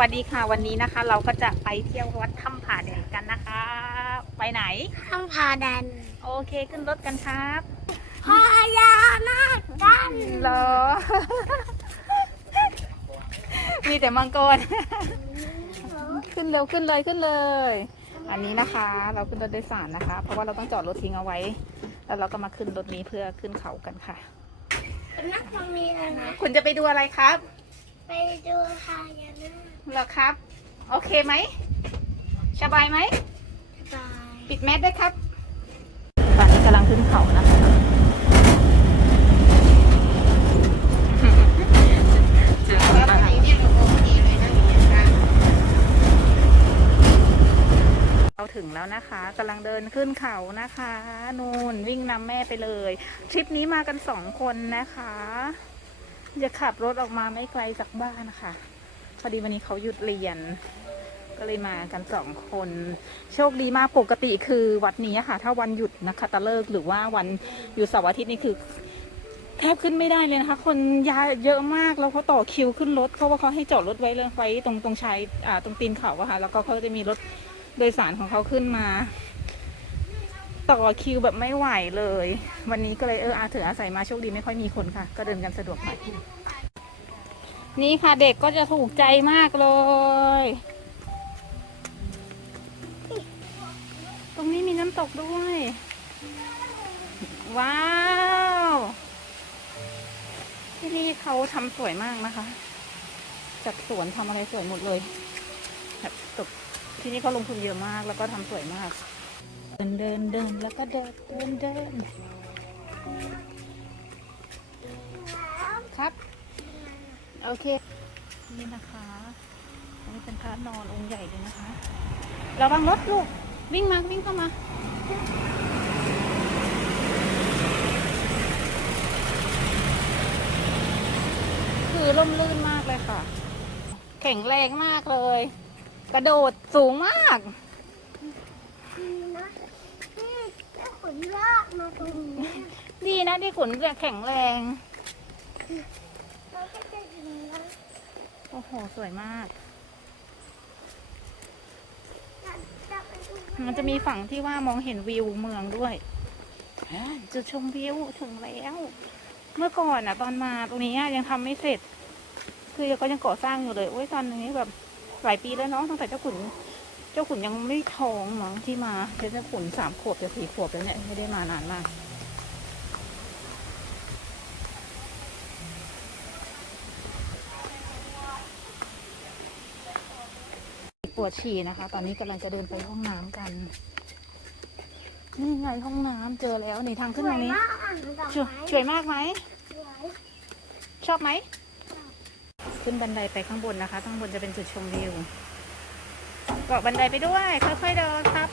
วัสดีค่ะวันนี้นะคะ เราก็จะไปเที่ยววัดถ้ำผาแดงกันนะคะ ไปไหนข้างพาดันโอเคขึ้นรถกันครับพญานาคกันเหรอ มีแต่มังกรขึ้นเร็วขึ้นเลยขึ้นเลย อันนี้นะคะ เราขึ้นรถโดยสารนะคะ เพราะว่าเราต้องจอดรถทิ้งเอาไว้ แล้วเราก็มาขึ้นรถนี้เพื่อขึ้นเขากันค่ะเป็นนักธรรมีแล้วนะคุณจะไปดูอะไรครับ ไปดูพญานาค เหรอครับ โอเคไหมสบายไหมบาย ปิดแมสด้วยครับตอนนี้กำลังขึ้นเขานะคะเราถึงแล้วนะคะกำลังเดินขึ้นเขานะคะ นูนวิ่งนำแม่ไปเลยทริปนี้มากันสองคนนะคะ จะขับรถออกมาไม่ไกลจากบ้านค่ะพ อดีวันนี้เขาหยุดเรียน ก็เลยมากันสองคน โชคดีมากปกติคือวัดนี้ค่ะ ถ้าวันหยุดนะคะตะเลิกษ์หรือว่าวันหยุดเสาร์อาทิตย์นี่คือ แทบขึ้นไม่ได้เลยนะคะ คนยาเยอะมากแล้วเขาต่อคิวขึ้นรถเพราะว่าเขาให้จอดรถไว้เลยไว้ตรงตรงชายอ่าตรงตีนเขาอะค่ะ แล้วก็เขาจะมีรถโดยสารของเขาขึ้นมาต่อคิวแบบไม่ไหวเลย วันนี้ก็เลยเอออาถืออาศัยมาโชคดีไม่ค่อยมีคนค่ะ ก็เดินกันสะดวกหน่อย นี่ค่ะเด็กก็จะถูกใจมากเลย ตรงนี้มีน้ำตกด้วย ว้าว ที่นี่เขาทำสวยมากนะคะ จัดสวนทำอะไรสวยหมดเลยแบบตกที่นี่เขาลงทุนเยอะมากแล้วก็ทำสวยมาก เดินเดินเดินแล้วก็เดินเดินเดินครับ โอเค นี่นะคะอันนี้เป็นพระนอนองค์ใหญ่เลยนะคะระวังรถลูก วิ่งมา วิ่งเข้ามาคือล่มลื่นมากเลยค่ะ แข็งแรงมากเลย กระโดดสูงมากนี่นะนี่แค่ขนลากมาตรงนี้ดีนะที่ขนแข็งแรง เราก็จะยิงนะ โอ้โห สวยมากจะจะไปดูมันจะมีฝั่งที่ว่ามองเห็นวิวเมืองด้วยอ่าจุดชมวิวถึงแล้ว เมื่อก่อนอะ ตอนมาตรงนี้อะยังทำไม่เสร็จ คือก็ยังก่อสร้างอยู่เลยโอ้ยตอนนี้แบบหลายปีแล้วเนาะตั้งแต่เจ้าขุน เจ้าขุนยังไม่ท้องมั้งที่มาเจ้าขุนสามขวบจะสี่ขวบแล้วเนี่ยไม่ได้มานานมาก ปวดฉี่นะคะ ตอนนี้กำลังจะเดินไปห้องน้ำกัน นี่ไงห้องน้ำเจอแล้วนี่ทางขึ้นสวทายงนี้มากอะดอกช่วยไม้ช่วยมากไหมสวยชอบไหม ขึ้นบันไดไปข้างบนนะคะ ข้างบนจะเป็นจุดชมวิวเกาะบันไดไปด้วย ค่อยๆเดินครับ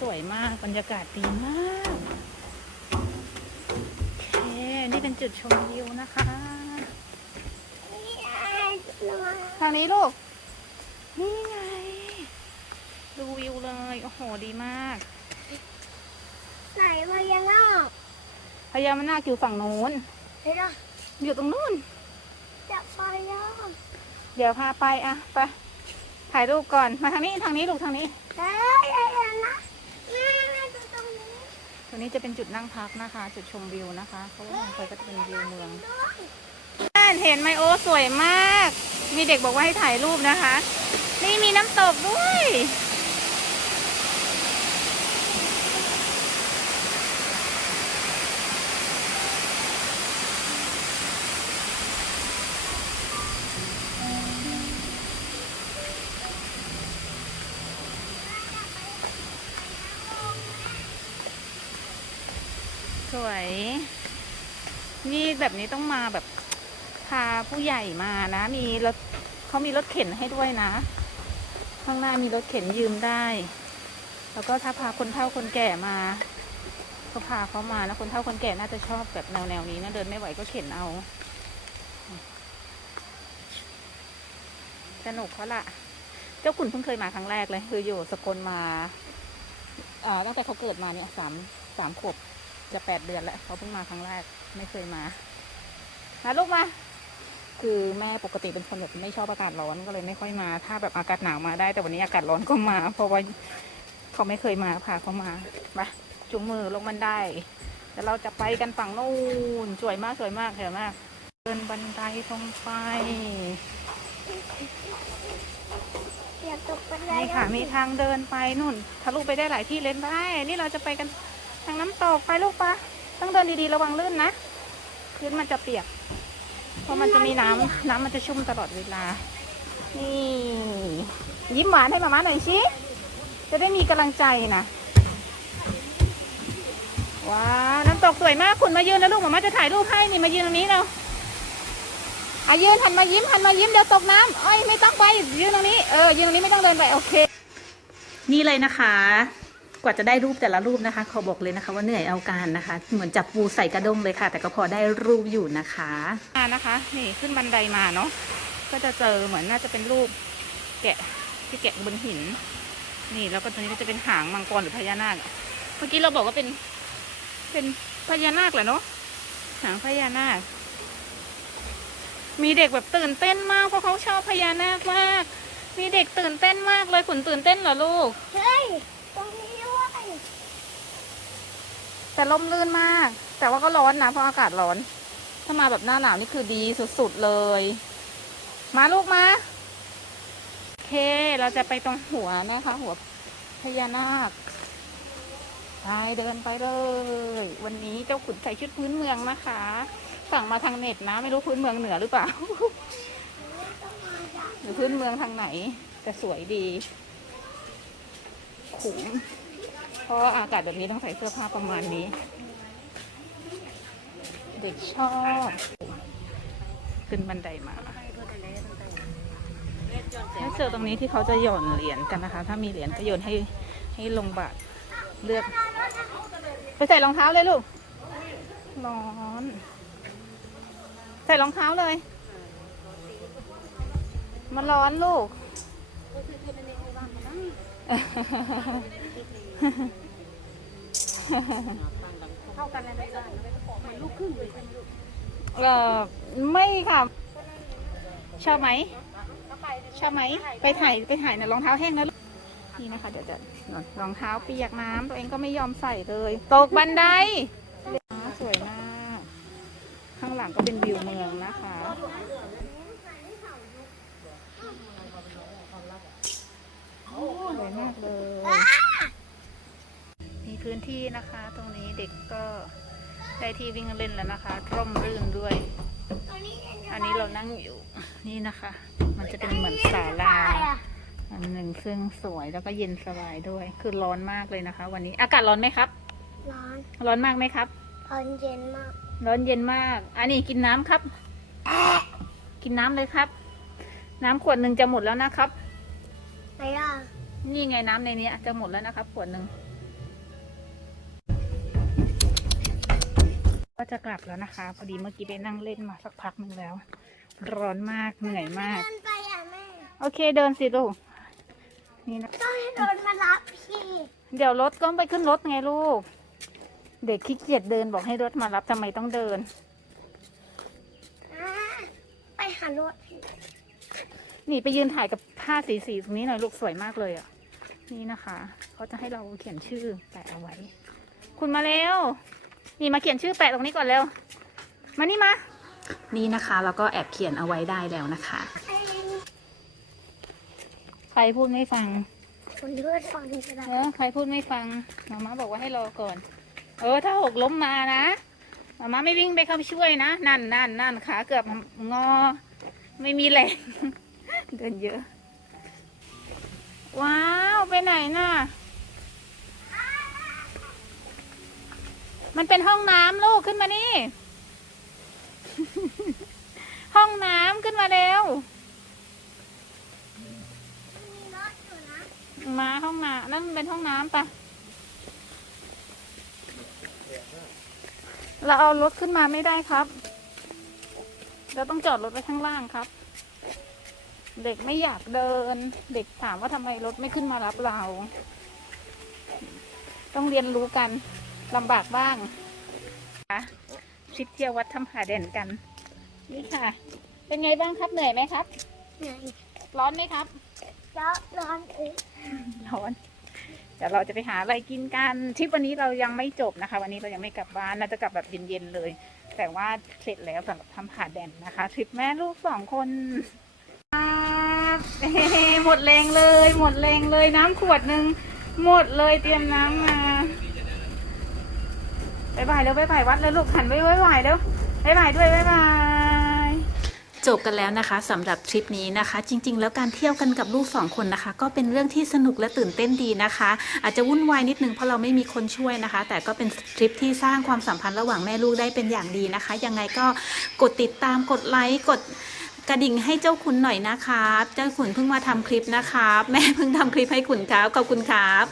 สวยมากบรรยากาศดีมากโอเคนี่เป็นจุดชมวิวนะคะนี่ไอ้นอน ทางนี้ลูก นี่ไง ดูวิวเลย โอ้โห ดีมาก ไหนพญานาคพญานาคอยู่ฝั่งนู้นเดี๋ยวนะอยู่ตรงนู้น จะไปแล้วเดี๋ยวพาไปอะไป ถ่ายรูปก่อน มาทางนี้ ทางนี้ลูกทางนี้เฮ้ยไอ้นะนี่ดูตรงนี้ตรงนี้จะเป็นจุดนั่งพักนะคะ จุดชมวิวนะคะ เพราะว่าทางไปก็จะเป็นวิวเมืองด้วย เห็นไหมโอสวยมาก มีเด็กบอกว่าให้ถ่ายรูปนะคะ นี่มีน้ำตกด้วย สวย นี่แบบนี้ต้องมาแบบ พาผู้ใหญ่มานะ มีรถเขามีรถเข็นให้ด้วยนะ ข้างหน้ามีรถเข็นยืมได้ แล้วก็ถ้าพาคนเฒ่าคนแก่มา ก็พาเขามานะคนเฒ่าคนแก่น่าจะชอบแบบแนวแนวนี้นะเดินไม่ไหวก็เข็นเอา สนุกเขาละเจ้าขุนเพิ่งเคยมาครั้งแรกเลย คืออยู่สกลมาอ่าตั้งแต่เขาเกิดมาเนี่ยสามสามขวบจะแปดเดือนแล้วเขาเพิ่งมาครั้งแรกไม่เคยมามาลูกมา คือแม่ปกติเป็นคนแบบไม่ชอบอากาศร้อนก็เลยไม่ค่อยมา ถ้าแบบอากาศหนาวมาได้ แต่วันนี้อากาศร้อนก็มา เพราะว่าเขาไม่เคยมาพาเขามาไปจุงมือลงบันไดแล้วเราจะไปกันฝั่งนู้นสวยมากสวยมากสวยมาก เดินบันไดตรงไปอยากตกบันไดนี่ค่ะมีทางเดินไปนู่นทะลุไปได้หลายที่เล่นได้ นี่เราจะไปกันทางน้ำตกไปลูกปะต้องเดินดีๆระวังลื่นนะพื้นมันจะเปียก เพราะมันจะมีน้ำน้ำมันจะชุ่มตลอดเวลา นี่ ยิ้มหวานให้มาม่าหน่อยชิจะได้มีกำลังใจนะว้าวน้ำตกสวยมากคุณมายืนนะลูกมาม่าจะถ่ายรูปให้นี่มายืนตรงนี้เราอะยืนหันมายิ้มหันมายิ้มเดี๋ยวตกน้ำเอ้ยไม่ต้องไปยืนตรงนี้เออยืนตรงนี้ไม่ต้องเดินไปโอเค นี่เลยนะคะ ว่าจะได้รูปแต่ละรูปนะคะ ขอบอกเลยนะคะ ว่าเหนื่อยเอาการนะคะ เหมือนจับปูใส่กระด้งเลยค่ะ แต่ก็พอได้รูปอยู่นะคะมานะคะ นี่ขึ้นบันไดมาเนาะก็จะเจอเหมือนน่าจะเป็นรูปแกะที่แกะบนหิน นี่แล้วก็ตรงนี้ก็จะเป็นหางมังกรหรือพญานาคอะเมื่อกี้เราบอกว่าเป็นเป็นพญานาคเหรอเนาะหางพญานาค มีเด็กแบบตื่นเต้นมากเพราะเขาชอบพญานาคมาก มีเด็กตื่นเต้นมากเลยขุนตื่นเต้นเหรอลูก เฮ้ยตรงนี้ด้วย แต่ลมลื่นมาก แต่ว่าก็ร้อนนะเพราะอากาศร้อน ถ้ามาแบบหน้าหนาวนี่คือดีสุดๆเลย มาลูกมาโอเค เราจะไปตรงหัวนะคะ หัวพญานาคไปเดินไปเลย วันนี้เจ้าขุนใส่ชุดพื้นเมืองนะคะ สั่งมาทางเน็ตนะ ไม่รู้พื้นเมืองเหนือหรือเปล่า หรือพื้นเมืองทางไหน แต่สวยดีขุม เพราะอากาศแบบนี้ต้องใส่เสื้อผ้าประมาณนี้ เด็กชอบ ขึ้นบันไดมาให้เจอตรงนี้ที่เขาจะหย่อนเหรียญกันนะคะ ถ้ามีเหรียญก็โยนให้ให้ลงบาทเลือก ไปใส่รองเท้าเลยลูก ร้อน ใส่รองเท้าเลย มันร้อนลูก เข้ากันเลยไหมจ๊ะลูกครึ่งเลยเออไม่ค่ะ ชอบไหม ชอบไหม ไปถ่ายไปถ่ายนะรองเท้าแห้งนะนี่นะคะ เดี๋ยวจะรองเท้าเปียกน้ำตัวเองก็ไม่ยอมใส่เลย ตกบันไดสวยมาก ข้างหลังก็เป็นวิวเมืองนะคะ สวยมากเลย มี พื้นที่นะคะ ตรงนี้เด็กก็ได้ที่วิ่งเล่นแล้วนะคะ ร่มรื่นด้วย อันนี้เรานั่งอยู่นี่นะคะ มันจะเป็นเหมือนศาลาอันหนึ่งซึ่งสวยแล้วก็เย็นสบายด้วย คือร้อนมากเลยนะคะ วันนี้อากาศร้อนไหมครับ ร้อน ร้อนมากไหมครับ ร้อนเย็นมาก ร้อนเย็นมาก อันนี้กินน้ำครับ กินน้ำเลยครับ น้ำขวดหนึ่งจะหมดแล้วนะครับไหนอะนี่ไงน้ำในนี้จะหมดแล้วนะครับขวดหนึ่ง ก็จะกลับแล้วนะคะ พอดีเมื่อกี้ไปนั่งเล่นมาสักพักหนึ่งแล้ว ร้อนมากเหนื่อยมาก เดินไปอะแม่โอเคเดินสิลูกนี่นะต้องให้รถมารับพี่เดี๋ยวรถก็ไปขึ้นรถไงลูก เด็กขี้เกียจเดินบอกให้รถมารับทำไมต้องเดิน อ่าไปหารถนี่ไปยืนถ่ายกับผ้าสีสีๆตรงนี้หน่อยลูกสวยมากเลยอะ นี่นะคะ เขาจะให้เราเขียนชื่อแปะเอาไว้ คุณมาเร็ว นี่มาเขียนชื่อแปะตรงนี้ก่อนเร็ว มานี่มา นี่นะคะแล้วก็แอบเขียนเอาไว้ได้แล้วนะคะไอ้ใครพูดไม่ฟังคนเลือดฟังจะได้เออใครพูดไม่ฟังมาม่าบอกว่าให้รอก่อน เออ ถ้าหกล้มมานะมาม่าไม่วิ่งไปเข้าไปช่วยนะ นั่นนั่นนั่นขาเกือบงอ ไม่มีแรงเดินเยอะ ว้าว ไปไหนน่ะ มันเป็นห้องน้ำลูกขึ้นมานี่ ห้องน้ำขึ้นมาเร็วมีรถอยู่นะมาห้องน้ำนั่นมันเป็นห้องน้ำปะเราเอารถขึ้นมาไม่ได้ครับ เราต้องจอดรถไว้ข้างล่างครับ เด็กไม่อยากเดิน เด็กถามว่าทำไมรถไม่ขึ้นมารับเรา ต้องเรียนรู้กัน ลำบากบ้างทริปเที่ยววัดถ้ำผาแด่นกัน นี่ค่ะ เป็นไงบ้างครับเหนื่อยไหมครับไหนร้อนไหมครับแล้วร้อนเอ๊ะร้อนเดี๋ยวเราจะไปหาอะไรกินกันทริปวันนี้เรายังไม่จบนะคะ วันนี้เรายังไม่กลับบ้านเราจะกลับแบบเย็นๆเลย แต่ว่าเสร็จแล้วสำหรับทำผาแดนนะคะทริปแม่ลูกสองคนครับเฮ้หมดแรงเลย หมดแรงเลยน้ำขวดหนึ่งหมดเลยเตรียมน้ำมา บายบายแล้วบายบายวัดแล้วลูกหันไว้ไว้ไหวแล้วบายบายด้วยบายบายจบกันแล้วนะคะสำหรับทริปนี้นะคะ จริง ๆ แล้วการเที่ยวกันกับลูกสองคนนะคะ ก็เป็นเรื่องที่สนุกและตื่นเต้นดีนะคะ อาจจะวุ่นวายนิดนึงเพราะเราไม่มีคนช่วยนะคะ แต่ก็เป็นทริปที่สร้างความสัมพันธ์ระหว่างแม่ลูกได้เป็นอย่างดีนะคะ ยังไงก็กดติดตามกดไลค์กดกระดิ่งให้เจ้าขุนหน่อยนะคะเจ้าขุนเพิ่งมาทำคลิปนะคะแม่เพิ่งทำคลิปให้ขุนครับ ขอบคุณครับ